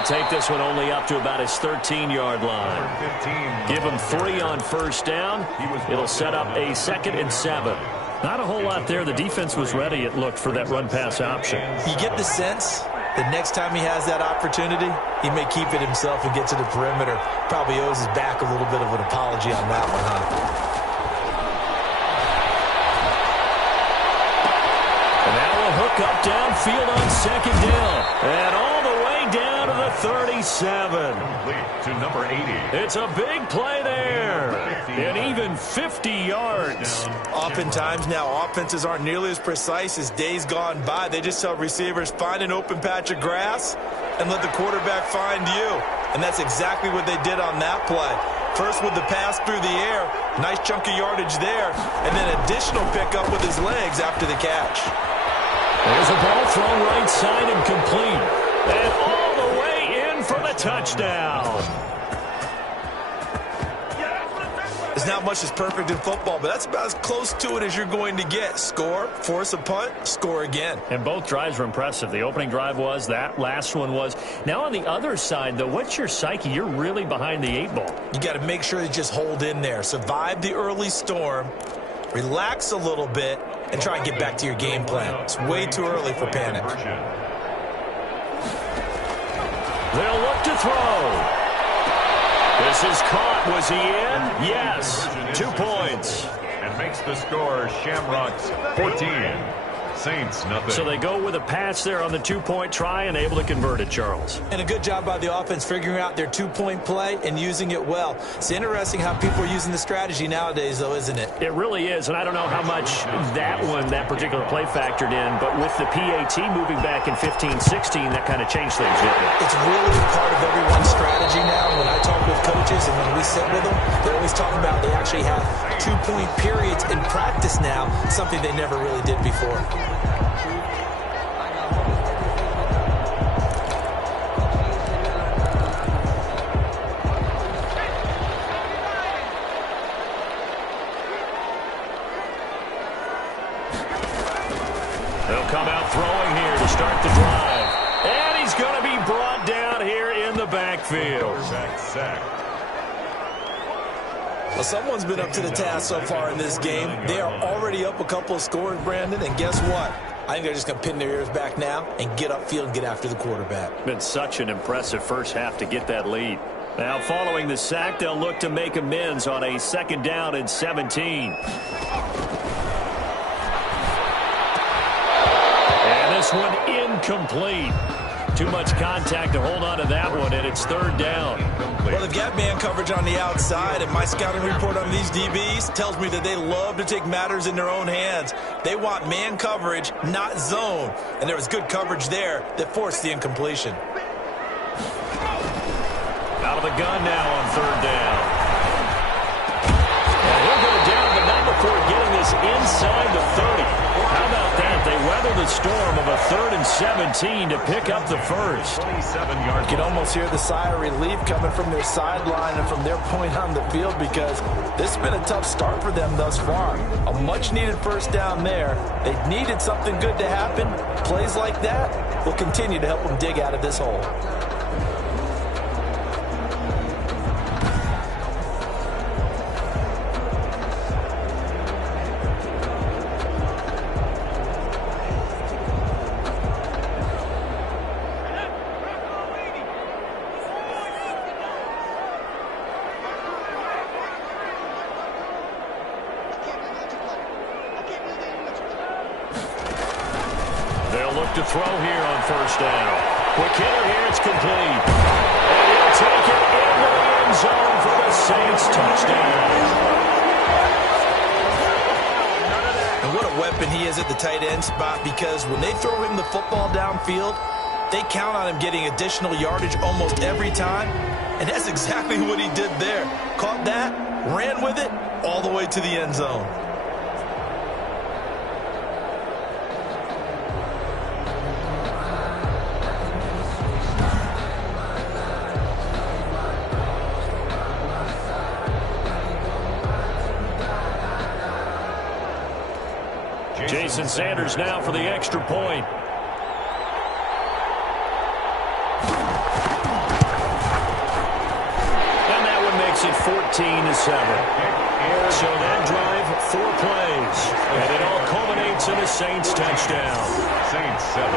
He'll take this one only up to about his 13-yard line. Give him 3 on first down. It'll set up a 2nd and 7. Not a whole lot there. The defense was ready, it looked, for that run-pass option. You get the sense that next time he has that opportunity, he may keep it himself and get to the perimeter. Probably owes his back a little bit of an apology on that one, huh? Up downfield on 2nd down. And all the way down to the 37. Complete to number 80. It's a big play there. And even 50 yards. Oftentimes now, offenses aren't nearly as precise as days gone by. They just tell receivers, find an open patch of grass and let the quarterback find you. And that's exactly what they did on that play. First with the pass through the air. Nice chunk of yardage there. And then additional pickup with his legs after the catch. There's a ball thrown right side and complete. And all the way in for the touchdown. There's not much that's perfect in football, but that's about as close to it as you're going to get. Score, force a punt, score again. And both drives were impressive. The opening drive was, that last one was. Now on the other side, though, what's your psyche? You're really behind the 8 ball. You got to make sure you just hold in there. Survive the early storm. Relax a little bit. And try and get back to your game plan. It's way too early for panic. They'll look to throw. This is caught. Was he in? Yes. 2 points. And makes the score Shamrocks 14. Saints nothing. So they go with a pass there on the 2-point try and able to convert it, Charles. And a good job by the offense figuring out their 2-point play and using it well. It's interesting how people are using the strategy nowadays, though, isn't it? It really is, and I don't know how much that particular play factored in, but with the PAT moving back in 15-16, that kind of changed things, didn't it? It's really part of everyone's strategy now. When I talk with coaches and when we sit with them, they always talk about they actually have 2-point periods in practice now, something they never really did before. They'll come out throwing here to start the drive. And he's going to be brought down here in the backfield. Sack. Well, someone's been up to the task so far in this game. They are already up a couple of scores, Brandon, and guess what? I think they're just going to pin their ears back now and get upfield and get after the quarterback. Been such an impressive first half to get that lead. Now following the sack, they'll look to make amends on a 2nd down and 17. And this one incomplete. Too much contact to hold on to that one, and it's 3rd down. Well, they've got man coverage on the outside, and my scouting report on these DBs tells me that they love to take matters in their own hands. They want man coverage, not zone. And there was good coverage there that forced the incompletion. Out of the gun now on 3rd down. And he'll go down, but not before getting this inside the 30. How about that? They weather the storm of a 3rd and 17 to pick up the first. 27-yard. You can almost hear the sigh of relief coming from their sideline and from their point on the field because this has been a tough start for them thus far. A much-needed first down there. They needed something good to happen. Plays like that will continue to help them dig out of this hole. To throw here on 1st down. Quick hitter here, it's complete. And he'll take it into the end zone for the Saints touchdown. And what a weapon he is at the tight end spot because when they throw him the football downfield, they count on him getting additional yardage almost every time. And that's exactly what he did there. Caught that, ran with it, all the way to the end zone. Jason Sanders now for the extra point. makes it 14-7. So that drive, 4 plays. And it all culminates in a Saints touchdown. Saints 7.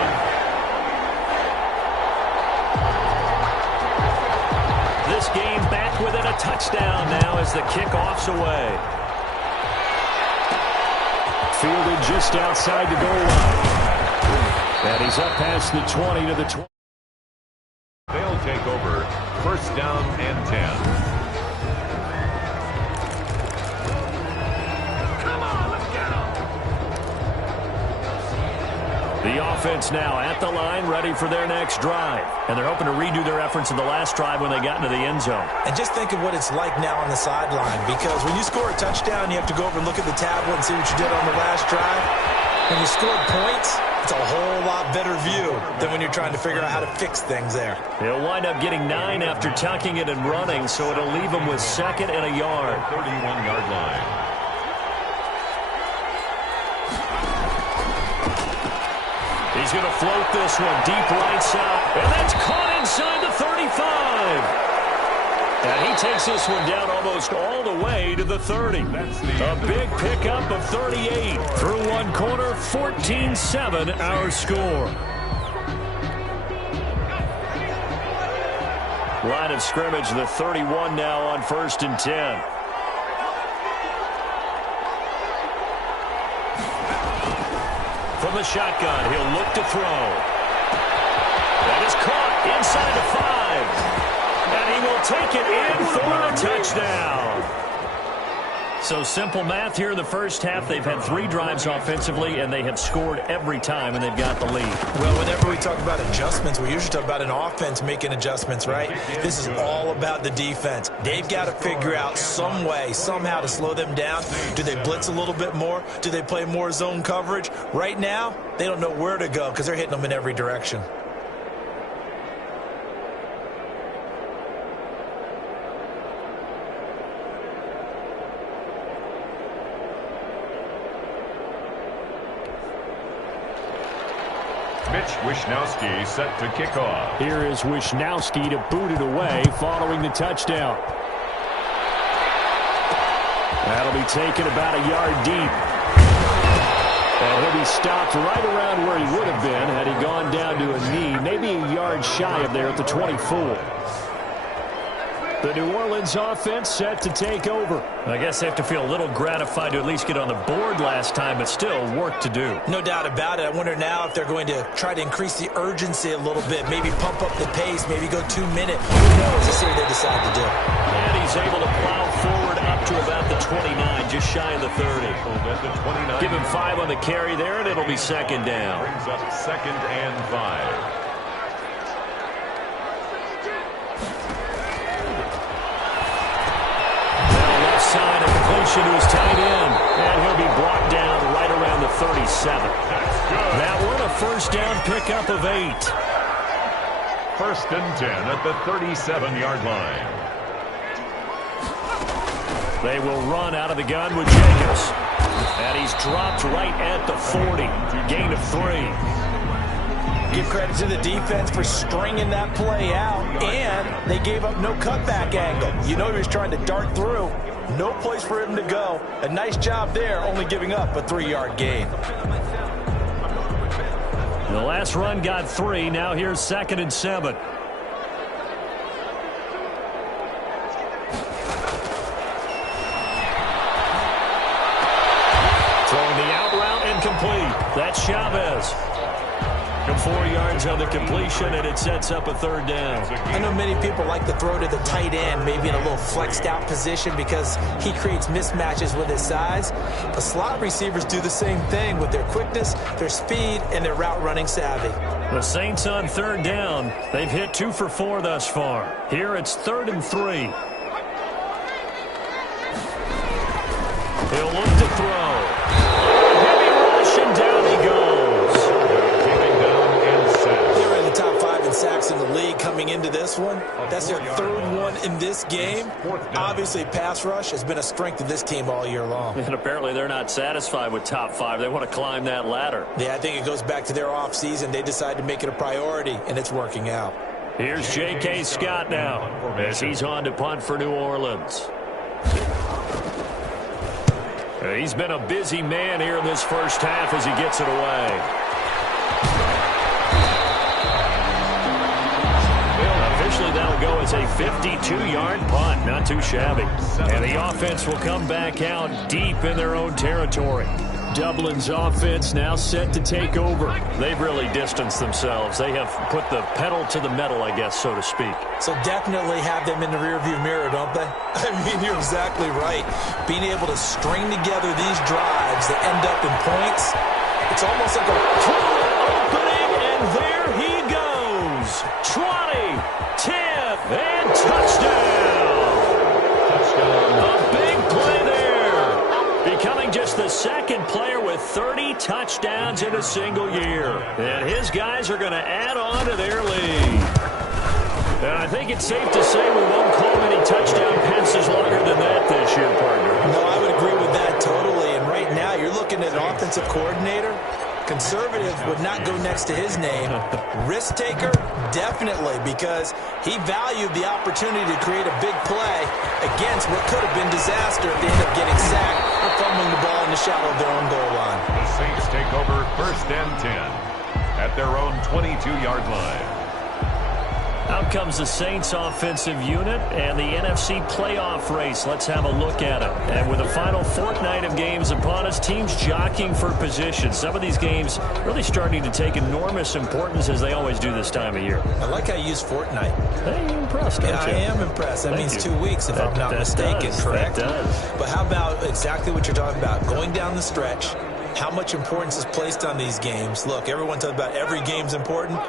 This game back within a touchdown now as the kickoff's away. Fielded just outside the goal line. And he's up past the 20 to the 20. They'll take over 1st down and 10. The offense now at the line, ready for their next drive. And they're hoping to redo their efforts in the last drive when they got into the end zone. And just think of what it's like now on the sideline, because when you score a touchdown, you have to go over and look at the tablet and see what you did on the last drive. When you scored points, it's a whole lot better view than when you're trying to figure out how to fix things there. He'll wind up getting 9 after tucking it and running, so it'll leave him with 2nd and a yard. 31-yard line. He's going to float this one deep right side. And that's caught inside the 35. And he takes this one down almost all the way to the 30. A big pickup of 38. Through one quarter, 14-7 our score. Line of scrimmage, the 31 now on 1st and 10. From the shotgun, he'll look to throw. That is caught inside the 5. And he will take it in for a touchdown. So simple math here in the first half. They've had 3 drives offensively, and they have scored every time, and they've got the lead. Well, whenever we talk about adjustments, we usually talk about an offense making adjustments, right? This is all about the defense. They've got to figure out some way, somehow to slow them down. Do they blitz a little bit more? Do they play more zone coverage? Right now, they don't know where to go because they're hitting them in every direction. Mitch Wishnowsky set to kick off. Here is Wishnowsky to boot it away following the touchdown. That'll be taken about a yard deep. And he'll be stopped right around where he would have been had he gone down to a knee, maybe a yard shy of there at the 24. The New Orleans offense set to take over. I guess they have to feel a little gratified to at least get on the board last time, but still work to do. No doubt about it. I wonder now if they're going to try to increase the urgency a little bit, maybe pump up the pace, maybe go 2 minute. Who knows? Let's see what they decide to do. And he's able to plow forward up to about the 29, just shy of the 30. Give him 5 on the carry there, and it'll be 2nd down. Brings up 2nd and 5. Side of completion to his tight end. And he'll be brought down right around the 37. That one a 1st down pickup of 8. 1st and 10 at the 37-yard line. They will run out of the gun with Jacobs. And he's dropped right at the 40. Gain of 3. Give credit to the defense for stringing that play out, and they gave up no cutback angle. You know he was trying to dart through. No place for him to go. A nice job there, only giving up a 3-yard gain. The last run got 3. Now here's 2nd and 7. Throwing the out route incomplete. That's Chavez. 4 yards on the completion, and it sets up a 3rd down. I know many people like to throw to the tight end, maybe in a little flexed out position because he creates mismatches with his size. The slot receivers do the same thing with their quickness, their speed, and their route running savvy. The Saints on 3rd down. They've hit 2 for 4 thus far. Here it's 3rd and 3. He'll look to throw. Heavy rush, and down he goes. Sacks in the league coming into this one. That's their 3rd one in this game. Obviously, pass rush has been a strength of this team all year long. And apparently they're not satisfied with top 5. They want to climb that ladder. Yeah, I think it goes back to their offseason. They decided to make it a priority, and it's working out. Here's J.K. Scott now as he's on to punt for New Orleans. He's been a busy man here in this first half as he gets it away. Officially, that'll go as a 52-yard punt. Not too shabby. And the offense will come back out deep in their own territory. Dublin's offense now set to take over. They've really distanced themselves. They have put the pedal to the metal, I guess, so to speak. So definitely have them in the rearview mirror, don't they? I mean, you're exactly right. Being able to string together these drives that end up in points, it's almost like a opening, and there he goes. 20, 10, and touchdown. A big play there. Becoming just the second player with 30 touchdowns in a single year. And his guys are going to add on to their lead. And I think it's safe to say we won't call many touchdown passes longer than that this year, partner. No, I would agree with that totally. And right now you're looking at an offensive coordinator. Conservative would not go next to his name. Risk taker, definitely, because he valued the opportunity to create a big play against what could have been disaster if they end up getting sacked or fumbling the ball in the shadow of their own goal line. The Saints take over 1st and 10 at their own 22-yard line. Out comes the Saints offensive unit and the NFC playoff race. Let's have a look at it. And with the final fortnight of games upon us, teams jockeying for position. Some of these games really starting to take enormous importance as they always do this time of year. I like how you use fortnight. Hey, you're impressed, aren't you? I am impressed. That means 2 weeks if I'm not mistaken, correct? That does. But how about exactly what you're talking about? Going down the stretch, how much importance is placed on these games? Look, everyone talks about every game's important.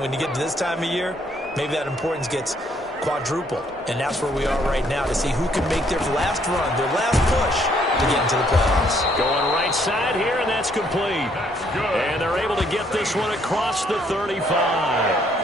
When you get to this time of year, maybe that importance gets quadrupled. And that's where we are right now to see who can make their last run, their last push to get into the playoffs. Going right side here, and that's complete. And they're able to get this one across the 35.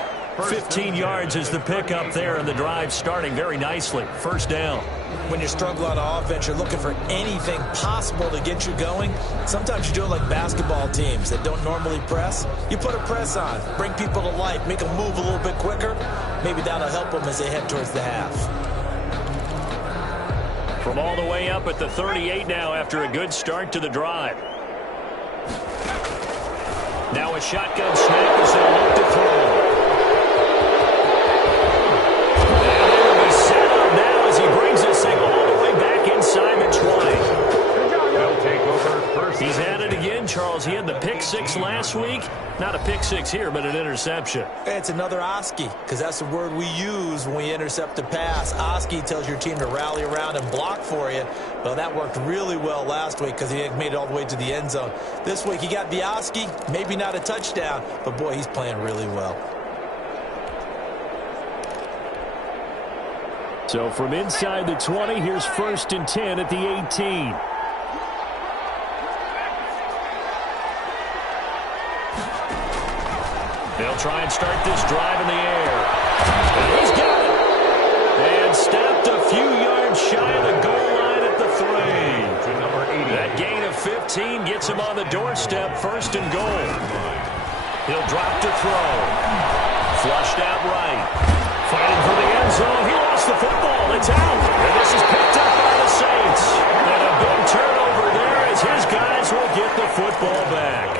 15 yards is the pickup there, and the drive starting very nicely. 1st down. When you're struggling on offense, you're looking for anything possible to get you going. Sometimes you do it like basketball teams that don't normally press. You put a press on, bring people to life, make them move a little bit quicker. Maybe that'll help them as they head towards the half. From all the way up at the 38 now after a good start to the drive. Now a shotgun snap as they look to throw. He brings this thing all the way back inside the 20. They'll take over 1st. He's at it again, Charles. He had the pick 6 last week. Not a pick 6 here, but an interception. It's another Oski, because that's the word we use when we intercept a pass. Oski tells your team to rally around and block for you. Well, that worked really well last week because he made it all the way to the end zone. This week he got the Oski, maybe not a touchdown, but boy, he's playing really well. So from inside the 20, here's 1st and 10 at the 18. They'll try and start this drive in the air. And he's got it. And stepped a few yards shy of the goal line at the 3. To number 80. That gain of 15 gets him on the doorstep, 1st and goal. He'll drop to throw. Flushed out right. Fighting for the end zone. He lost the football. It's out. And this is picked up by the Saints. And a big turnover there as his guys will get the football back.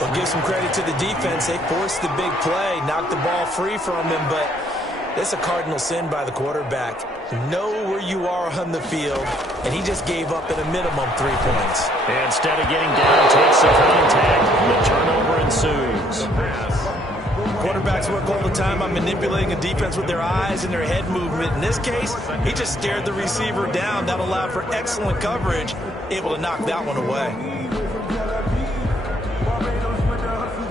Well, give some credit to the defense. They forced the big play, knocked the ball free from him, but that's a cardinal sin by the quarterback. Know where you are on the field, and he just gave up at a minimum 3 points. And instead of getting down, takes the contact. The turnover ensues. Quarterbacks work all the time on manipulating a defense with their eyes and their head movement. In this case, he just stared the receiver down. That allowed for excellent coverage, able to knock that one away.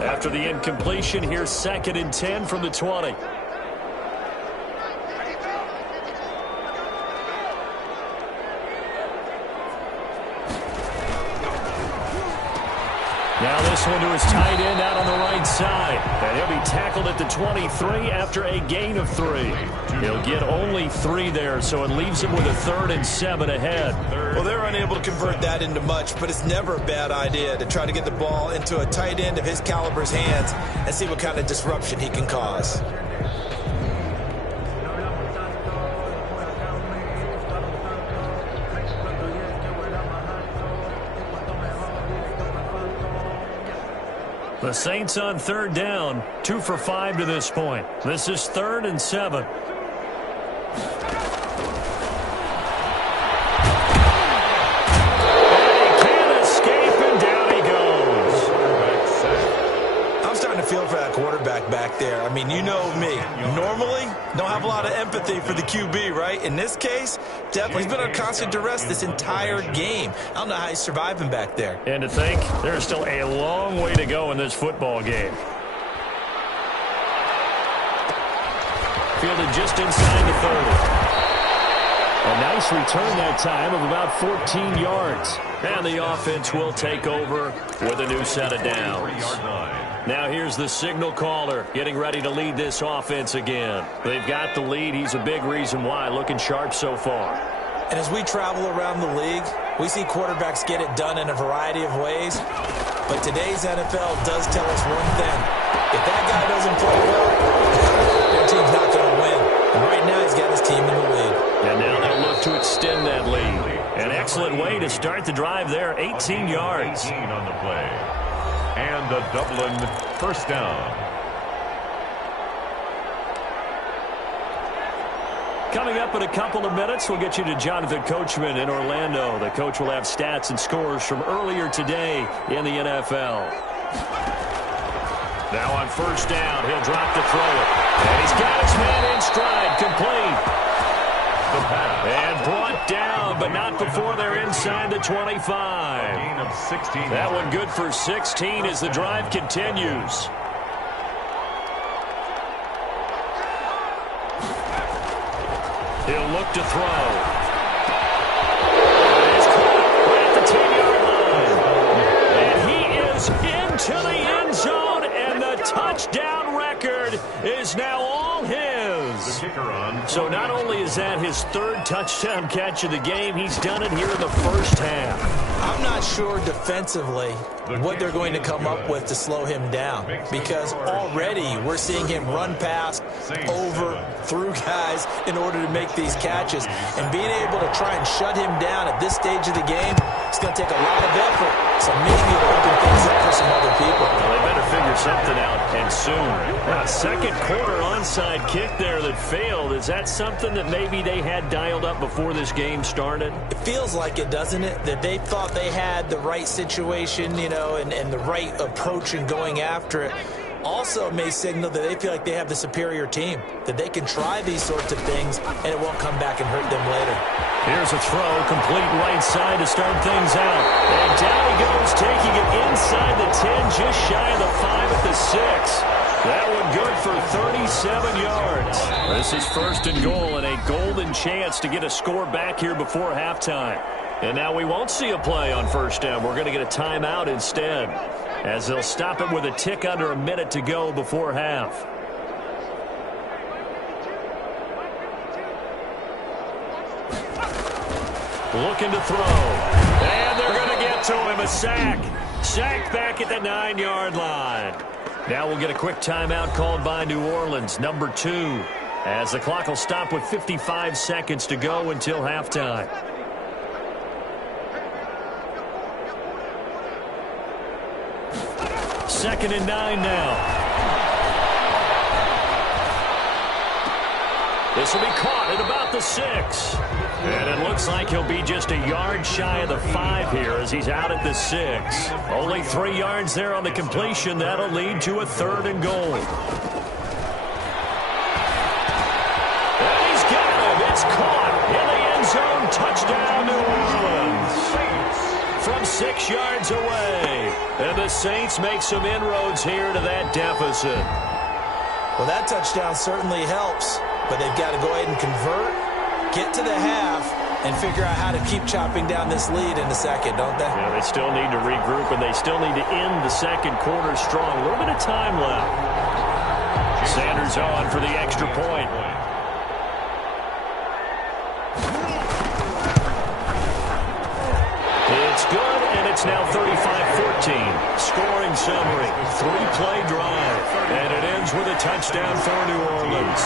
After the incompletion, here's 2nd and 10 from the 20. Now this one to his tight end out on the right side. And he'll be tackled at the 23 after a gain of 3. He'll get only 3 there, so it leaves him with a 3rd and 7 ahead. Well, they're unable to convert that into much, but it's never a bad idea to try to get the ball into a tight end of his caliber's hands and see what kind of disruption he can cause. The Saints on third down, 2 for 5 to this point. This is 3rd and 7. Feel for that quarterback back there. I mean, you know me. Normally, don't have a lot of empathy for the QB, right? In this case, definitely he's been on constant duress this entire game. I don't know how he's surviving back there. And to think, there's still a long way to go in this football game. Fielded just inside the 30. A nice return that time of about 14 yards. And the offense will take over with a new set of downs. Now here's the signal caller getting ready to lead this offense again. They've got the lead. He's a big reason why. Looking sharp so far. And as we travel around the league, we see quarterbacks get it done in a variety of ways. But today's NFL does tell us one thing. If that guy doesn't play well, their team's not going to win. And right now he's got his team in the lead. And now they'll look to extend that lead. An excellent way to start the drive there. 18 yards. 18 on the play. And the Dublin first down. Coming up in a couple of minutes, we'll get you to Jonathan Coachman in Orlando. The coach will have stats and scores from earlier today in the NFL. Now on first down, he'll drop to throw it. And he's got his man in stride, complete. And brought down, but not before they're inside the 25. Gain of 16. That one good for 16 as the drive continues. He'll look to throw. It's caught right at the 10-yard line. And he is into the end zone, and the touchdown record is now all his. So not only is that his 3rd touchdown catch of the game, he's done it here in the first half. I'm not sure defensively what they're going to come up with to slow him down, because already we're seeing him run past, over, through guys in order to make these catches. And being able to try and shut him down at this stage of the game, it's going to take a lot of effort. So maybe it'll open things up for some other people. Well, they better figure something out, and soon. A second quarter onside kick there that failed. Is that something that maybe they had dialed up before this game started? It feels like it, doesn't it? That they thought they had the right situation, you know, and the right approach in going after it. Also may signal that they feel like they have the superior team, that they can try these sorts of things, and it won't come back and hurt them later. Here's a throw, complete right side to start things out. And down he goes, taking it inside the 10, just shy of the 5 at the 6. That one good for 37 yards. This is 1st and goal, and a golden chance to get a score back here before halftime. And now we won't see a play on first down. We're going to get a timeout instead, as they'll stop it with a tick under a minute to go before half. Looking to throw. And they're going to get to him. A sack. Sack back at the 9-yard line. Now we'll get a quick timeout called by New Orleans, number 2, as the clock will stop with 55 seconds to go until halftime. Second and 9 now. This will be caught at about the 6. And it looks like he'll be just a yard shy of the 5 here as he's out at the 6. Only 3 yards there on the completion. That'll lead to a 3rd and goal. And he's got him. It's caught in the end zone. Touchdown, New Orleans. From 6 yards away. And the Saints make some inroads here to that deficit. Well, that touchdown certainly helps, but they've got to go ahead and convert, get to the half, and figure out how to keep chopping down this lead in the second, don't they? Yeah, they still need to regroup, and they still need to end the second quarter strong. A little bit of time left. Sanders on for the extra point. It's good, and it's now 35-14. Scoring summary, 3-play drive, and it ends with a touchdown for New Orleans.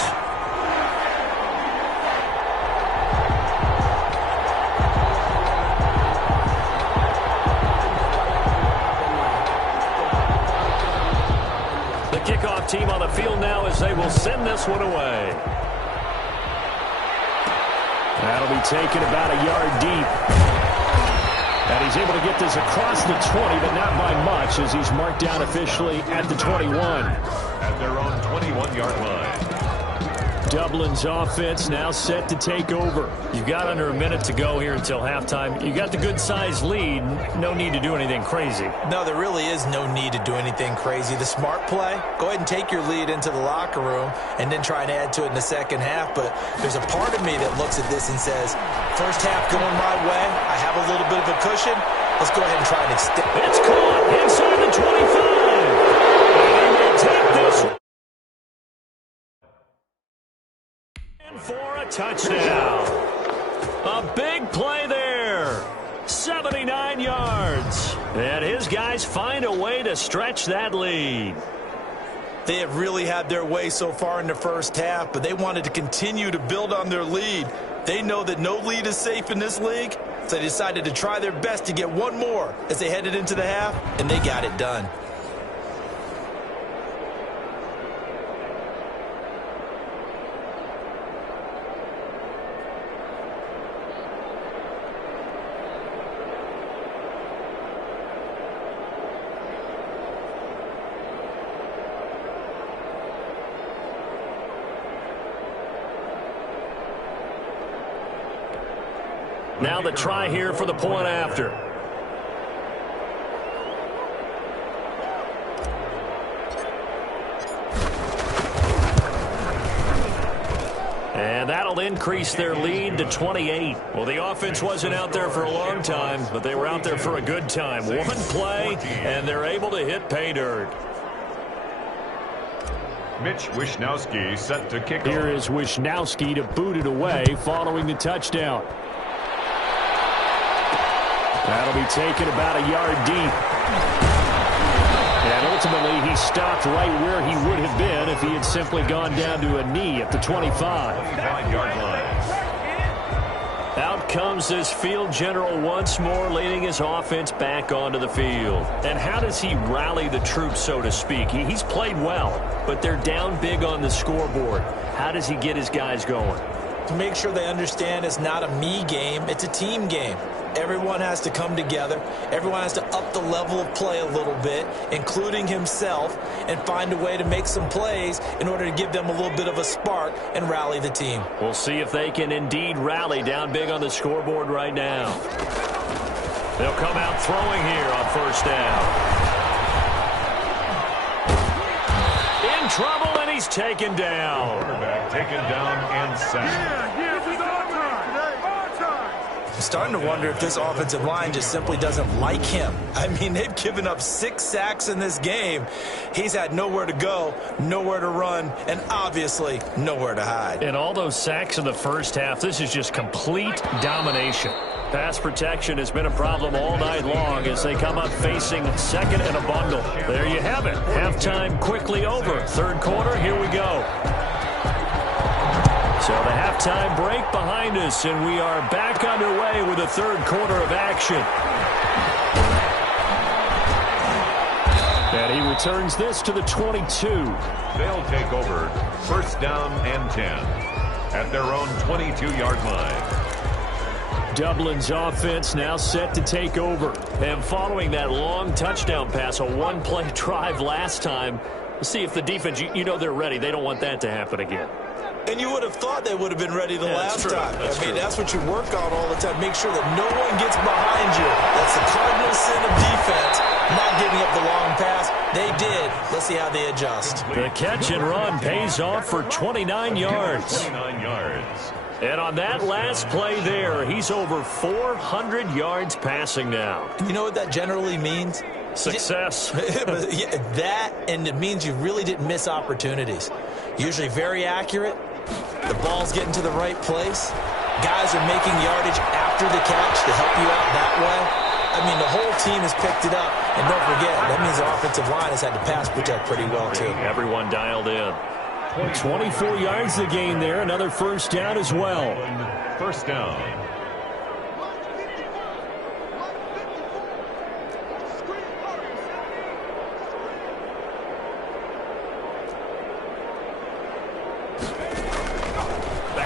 The kickoff team on the field now as they will send this one away. That'll be taken about a yard deep. And he's able to get this across the 20, but not by much as he's marked down officially at the 21. At their own 21-yard line. Dublin's offense now set to take over. You've got under a minute to go here until halftime. You got the good-sized lead. No need to do anything crazy. No, there really is no need to do anything crazy. The smart play, go ahead and take your lead into the locker room and then try and add to it in the second half. But there's a part of me that looks at this and says, first half going my way. I have a little bit of a cushion. Let's go ahead and try and extend. It's caught inside the 25. And he will take this for a touchdown. A big play there. 79 yards. And his guys find a way to stretch that lead. They have really had their way so far in the first half, but they wanted to continue to build on their lead. They know that no lead is safe in this league, so they decided to try their best to get one more as they headed into the half, and they got it done. Now the try here for the point after. And that'll increase their lead to 28. Well, the offense wasn't out there for a long time, but they were out there for a good time. One play, and they're able to hit pay dirt. Mitch Wishnowsky set to kick off. Here is Wishnowsky to boot it away following the touchdown. That'll be taken about a yard deep. And ultimately, he stopped right where he would have been if he had simply gone down to a knee at the 25. 25-yard line. Out comes this field general once more, leading his offense back onto the field. And how does he rally the troops, so to speak? He's played well, but they're down big on the scoreboard. How does he get his guys going? To make sure they understand it's not a me game, it's a team game. Everyone has to come together. Everyone has to up the level of play a little bit, including himself, and find a way to make some plays in order to give them a little bit of a spark and rally the team. We'll see if they can indeed rally down big on the scoreboard right now. They'll come out throwing here on first down. In trouble, and he's taken down. Quarterback taken down and sacked. I'm starting to wonder if this offensive line just simply doesn't like him. I mean, they've given up 6 sacks in this game. He's had nowhere to go, nowhere to run, and obviously nowhere to hide. And all those sacks in the first half, this is just complete domination. Pass protection has been a problem all night long as they come up facing second and a bundle. There you have it. Halftime quickly over. Third quarter, here we go. So the halftime break behind us, and we are back underway with the third quarter of action. And he returns this to the 22. They'll take over first down and 10 at their own 22-yard line. Dublin's offense now set to take over. And following that long touchdown pass, a one-play drive last time, let's see if the defense, you know they're ready. They don't want that to happen again. And you would have thought they would have been ready the last time. I mean, that's what you work on all the time. Make sure that no one gets behind you. That's the cardinal sin of defense, not giving up the long pass. They did. Let's see how they adjust. The catch and run pays off for 29 yards. 29 yards. And on that last play there, he's over 400 yards passing now. You know what that generally means? Success. That, and it means you really didn't miss opportunities. Usually very accurate. The ball's getting to the right place. Guys are making yardage after the catch to help you out that way. I mean, the whole team has picked it up. And don't forget, that means the offensive line has had to pass protect pretty well, too. Everyone dialed in. 24 yards to gain there. Another first down as well. First down.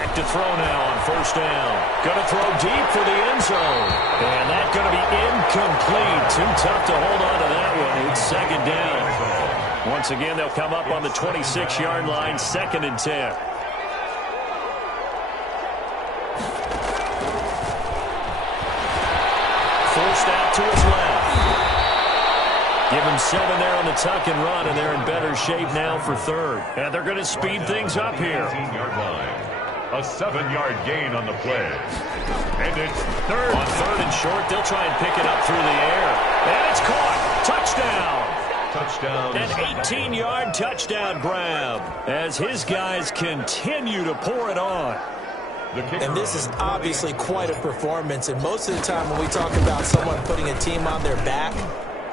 back to throw now on first down. Going to throw deep for the end zone. And that's going to be incomplete. Too tough to hold on to that one. It's second down. Once again, they'll come up on the 26-yard line, 2nd and 10. Forced out to his left. Give him 7 there on the tuck and run, and they're in better shape now for 3rd. And they're going to speed things up here. 18-yard line. A 7-yard gain on the play. And it's 3rd. On 3rd and short, they'll try and pick it up through the air. And it's caught. Touchdown. Touchdown. An 18-yard touchdown grab as his guys continue to pour it on. And this is obviously quite a performance. And most of the time when we talk about someone putting a team on their back,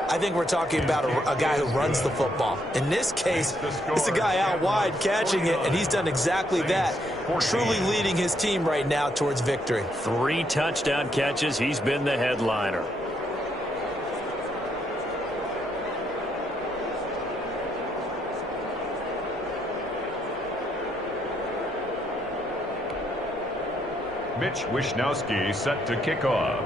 I think we're talking about a guy who runs the football. In this case, it's a guy out wide catching it, and he's done exactly that, truly leading his team right now towards victory. 3 touchdown catches. He's been the headliner. Mitch Wishnowsky set to kick off.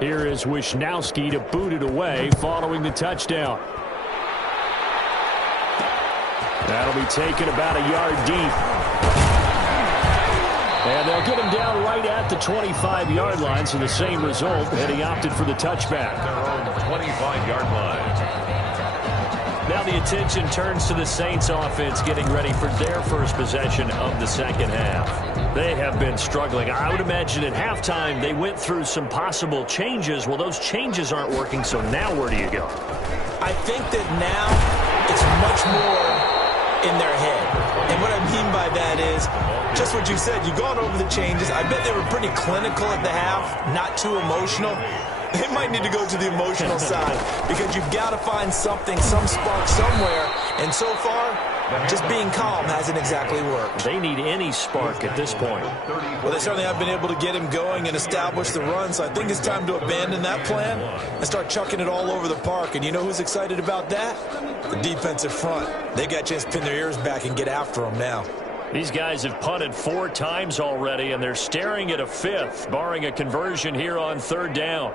Here is Wishnowsky to boot it away following the touchdown. That'll be taken about a yard deep. And they'll get him down right at the 25-yard line, so the same result, and he opted for the touchback. Their own 25-yard line. Now the attention turns to the Saints offense getting ready for their first possession of the second half. They have been struggling. I would imagine at halftime they went through some possible changes. Well, those changes aren't working, so now where do you go? I think that now it's much more in their head. And what I mean by that is just what you said. You've gone over the changes. I bet they were pretty clinical at the half, not too emotional. They might need to go to the emotional side because you've got to find something, some spark somewhere. And so far, just being calm hasn't exactly worked. They need any spark at this point. Well, they certainly have been able to get him going and establish the run, so I think it's time to abandon that plan and start chucking it all over the park. And you know who's excited about that? The defensive front. They got a chance to pin their ears back and get after him now. These guys have punted 4 times already, and they're staring at a 5th, barring a conversion here on 3rd down.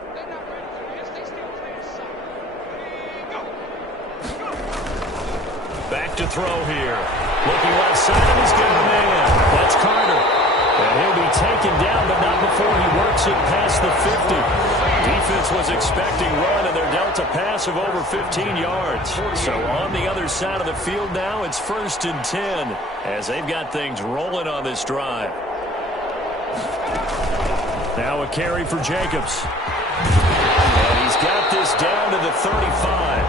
Back to throw here. Looking left side, and he's got a man. That's Carter. And he'll be taken down, but not before he works it past the 50. Defense was expecting run, and they're dealt a pass of over 15 yards. So on the other side of the field now, it's 1st and 10 as they've got things rolling on this drive. Now a carry for Jacobs. And he's got this down to the 35.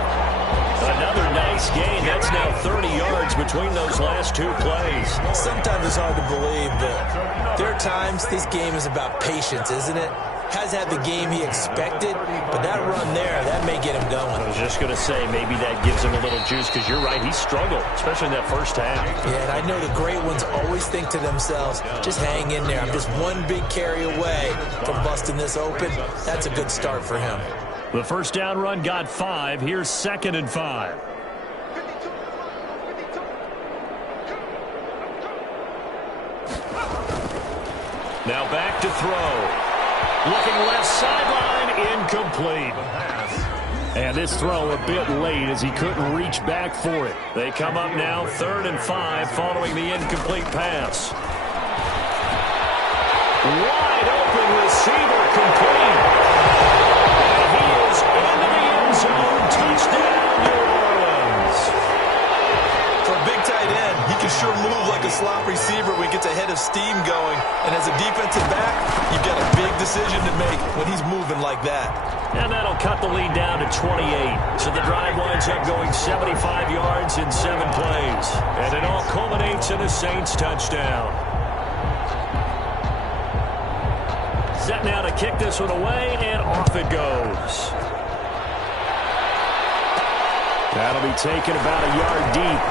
Another nice gain. That's now 30 yards between those last 2 plays. Sometimes it's hard to believe, but there are times this game is about patience, isn't it? Has had the game he expected, but that run there, that may get him going. I was just going to say, maybe that gives him a little juice, because you're right, he struggled, especially in that first half. Yeah, and I know the great ones always think to themselves, just hang in there. I'm just one big carry away from busting this open. That's a good start for him. The first down run got 5. Here's 2nd and 5. Now back to throw. Looking left sideline, incomplete. And this throw a bit late as he couldn't reach back for it. They come up now 3rd and 5 following the incomplete pass. Wide open receiver, complete. And he is into the end zone. Touchdown, New Orleans. For a big tight end, he can sure move like a slot receiver when he gets a head of steam going. And as a defensive back, you've got a big decision to make when he's moving like that. And that'll cut the lead down to 28. So the drive winds up going 75 yards in 7 plays. And it all culminates in a Saints touchdown. Set now to kick this one away, and off it goes. That'll be taken about a yard deep.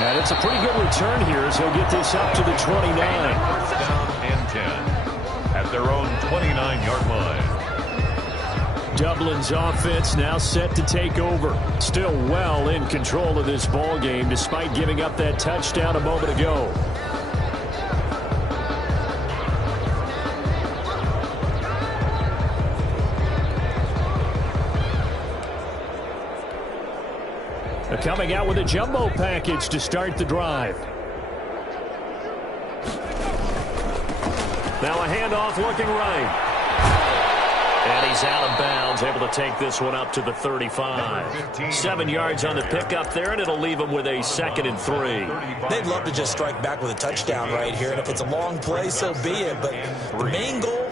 And it's a pretty good return here as he'll get this up to the 29. First down and 10 at their own 29-yard line. Dublin's offense now set to take over. Still well in control of this ball game despite giving up that touchdown a moment ago. They're coming out with a jumbo package to start the drive. Now a handoff looking right. And he's out of bounds, able to take this one up to the 35. 7 yards on the pickup there, and it'll leave him with a 2nd and 3. They'd love to just strike back with a touchdown right here, and if it's a long play, so be it. But the main goal,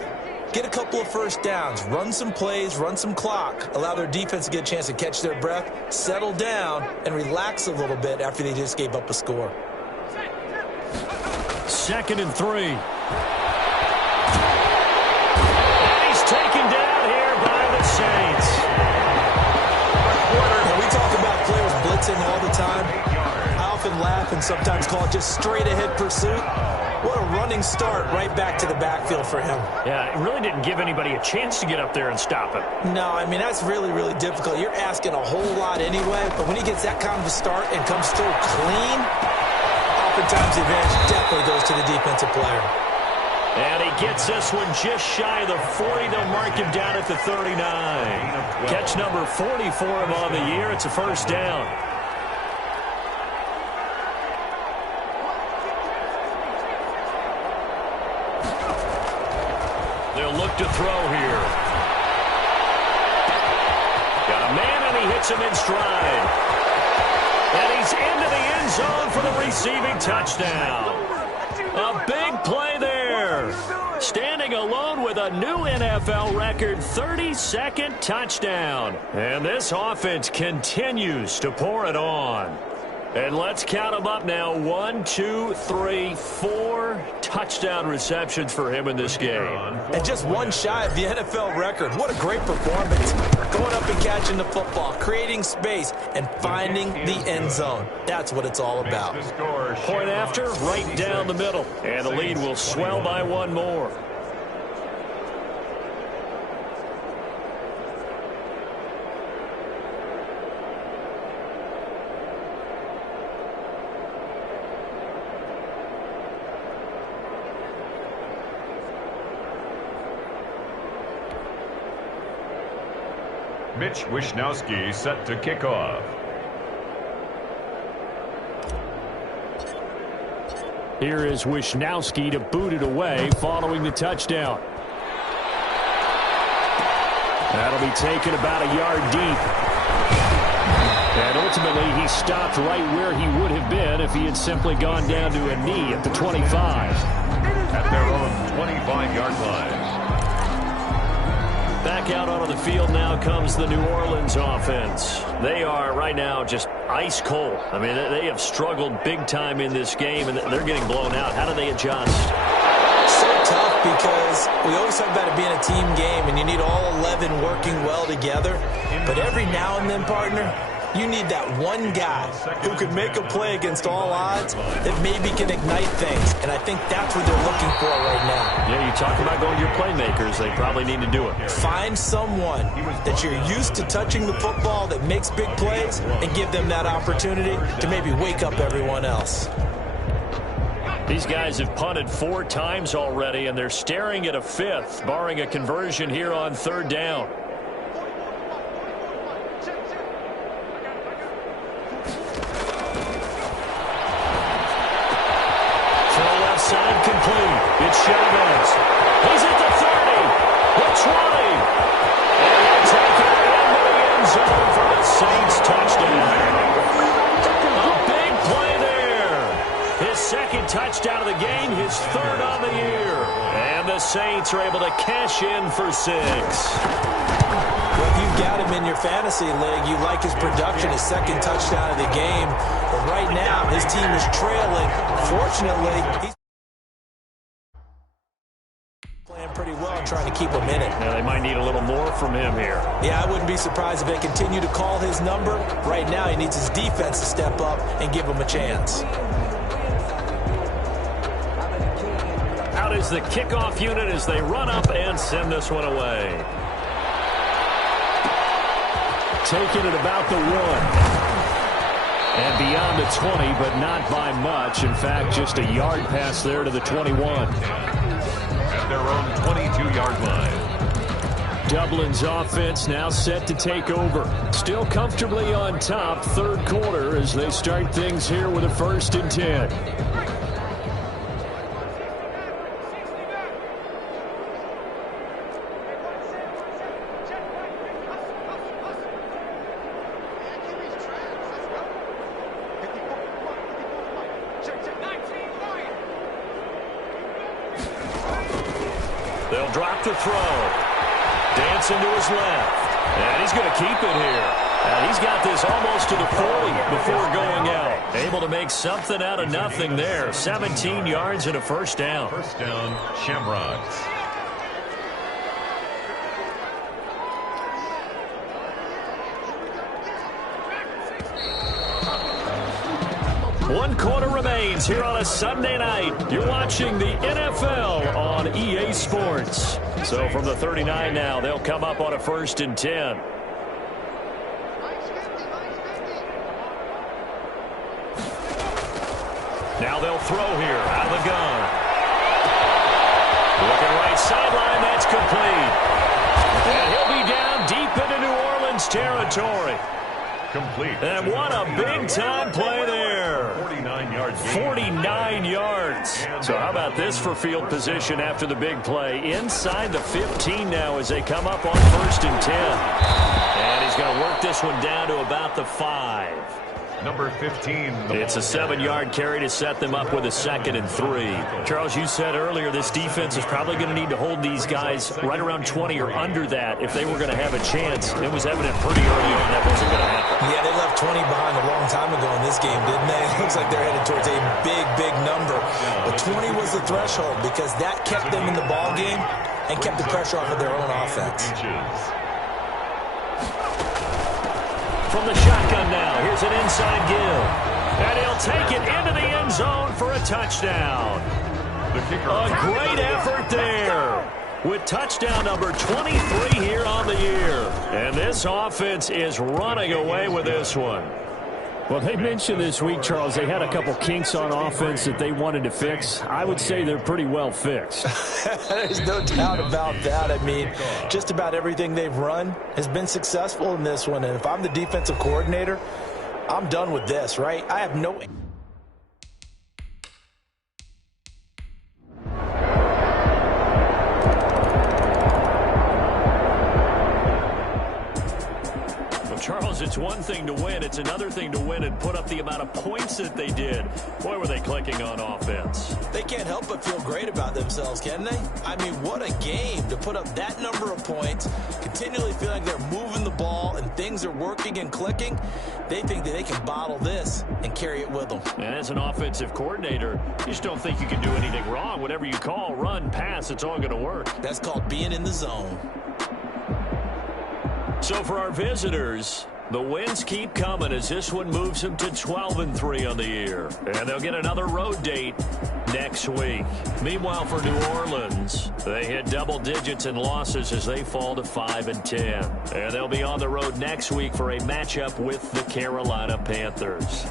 get a couple of first downs, run some plays, run some clock, allow their defense to get a chance to catch their breath, settle down, and relax a little bit after they just gave up a score. 2nd and 3. Taken down here by the Saints. Now, we talk about players blitzing all the time. I often laugh and sometimes call it just straight-ahead pursuit. What a running start right back to the backfield for him. Yeah, it really didn't give anybody a chance to get up there and stop him. No, I mean, that's really, really difficult. You're asking a whole lot anyway, but when he gets that kind of a start and comes through clean, oftentimes the advantage definitely goes to the defensive player. And he gets this one just shy of the 40. They'll mark him down at the 39. Catch number 40 for him on the year. It's a first down. They'll look to throw here. Got a man, and he hits him in stride. And he's into the end zone for the receiving touchdown. A big play there. Standing alone with a new NFL record 32nd touchdown. And this offense continues to pour it on. And let's count them up now. 1, 2, 3, 4 touchdown receptions for him in this game. And just one shy of the NFL record. What a great performance. Going up and catching the football, creating space, and finding the end zone. That's what it's all about. Point after, right down the middle. And the lead will swell by one more. Mitch Wishnowsky set to kick off. Here is Wishnowsky to boot it away following the touchdown. That'll be taken about a yard deep. And ultimately, he stopped right where he would have been if he had simply gone down to a knee at the 25. At their own 25-yard line. Back out onto the field now comes the New Orleans offense. They are right now just ice cold. I mean, they have struggled big time in this game, and they're getting blown out. How do they adjust? So tough because we always talk about it being a team game, and you need all 11 working well together. But every now and then, partner, you need that one guy who can make a play against all odds that maybe can ignite things. And I think that's what they're looking for right now. Yeah, you talk about going to your playmakers. They probably need to do it. Find someone that you're used to touching the football that makes big plays and give them that opportunity to maybe wake up everyone else. These guys have punted 4 times already, and they're staring at a 5th, barring a conversion here on 3rd down. Side complete. It's Chavez. He's at the 30, the 20. And he'll take it into the end zone for the Saints touchdown. A big play there. His 2nd touchdown of the game, his 3rd on the year. And the Saints are able to cash in for 6. Well, if you've got him in your fantasy league, you like his production, his 2nd touchdown of the game. But right now, his team is trailing. Fortunately, he's playing pretty well. and trying to keep him in it. Now they might need a little more from him here. Yeah, I wouldn't be surprised if they continue to call his number. Right now, he needs his defense to step up and give him a chance. Out is the kickoff unit as they run up and send this one away. Taking it about the 1. And beyond the 20, but not by much. In fact, just a yard pass there to the 21. At their own 22-yard line. Dublin's offense now set to take over. Still comfortably on top, third quarter, as they start things here with a 1st and 10. They'll drop the throw. Dancing to his left. And he's going to keep it here. And he's got this almost to the 40 before going out. Able to make something out of nothing there. 17 yards and a 1st down. 1st down, Shamrocks. One quarter remains here on a Sunday night. You're watching the NFL on EA Sports. So from the 39 now, they'll come up on a 1st and 10. Now they'll throw here out of the gun. Looking right sideline, that's complete. And he'll be down deep into New Orleans territory. Complete. And what a big-time play there. 49 yards. 49 yards. So how about this for field position after the big play? Inside the 15 now as they come up on 1st and 10. And he's going to work this one down to about the 5. Number 15. It's a 7-yard carry to set them up with a 2nd and 3. Charles, you said earlier this defense is probably going to need to hold these guys right around 20 or under that if they were going to have a chance. It was evident pretty early on that wasn't going to happen. Yeah, they left 20 behind a long time ago in this game, didn't they? It looks like they're headed towards a big, big number. But 20 was the threshold because that kept them in the ball game and kept the pressure off of their own offense. From the shotgun now, here's an inside give. And he'll take it into the end zone for a touchdown. A great effort there with touchdown number 23 here on the year. And this offense is running away with this one. Well, they mentioned this week, Charles, they had a couple kinks on offense that they wanted to fix. I would say they're pretty well fixed. There's no doubt about that. I mean, just about everything they've run has been successful in this one. And if I'm the defensive coordinator, I'm done with this, right? I have no... Charles, it's one thing to win. It's another thing to win and put up the amount of points that they did. Boy, were they clicking on offense. They can't help but feel great about themselves, can they? I mean, what a game to put up that number of points, continually feel like they're moving the ball and things are working and clicking. They think that they can bottle this and carry it with them. And as an offensive coordinator, you just don't think you can do anything wrong. Whatever you call, run, pass, it's all going to work. That's called being in the zone. So for our visitors, the wins keep coming as this one moves them to 12-3 on the year. And they'll get another road date next week. Meanwhile, for New Orleans, they hit double digits in losses as they fall to 5-10. And they'll be on the road next week for a matchup with the Carolina Panthers.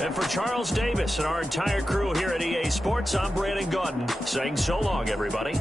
And for Charles Davis and our entire crew here at EA Sports, I'm Brandon Gaudin saying so long, everybody.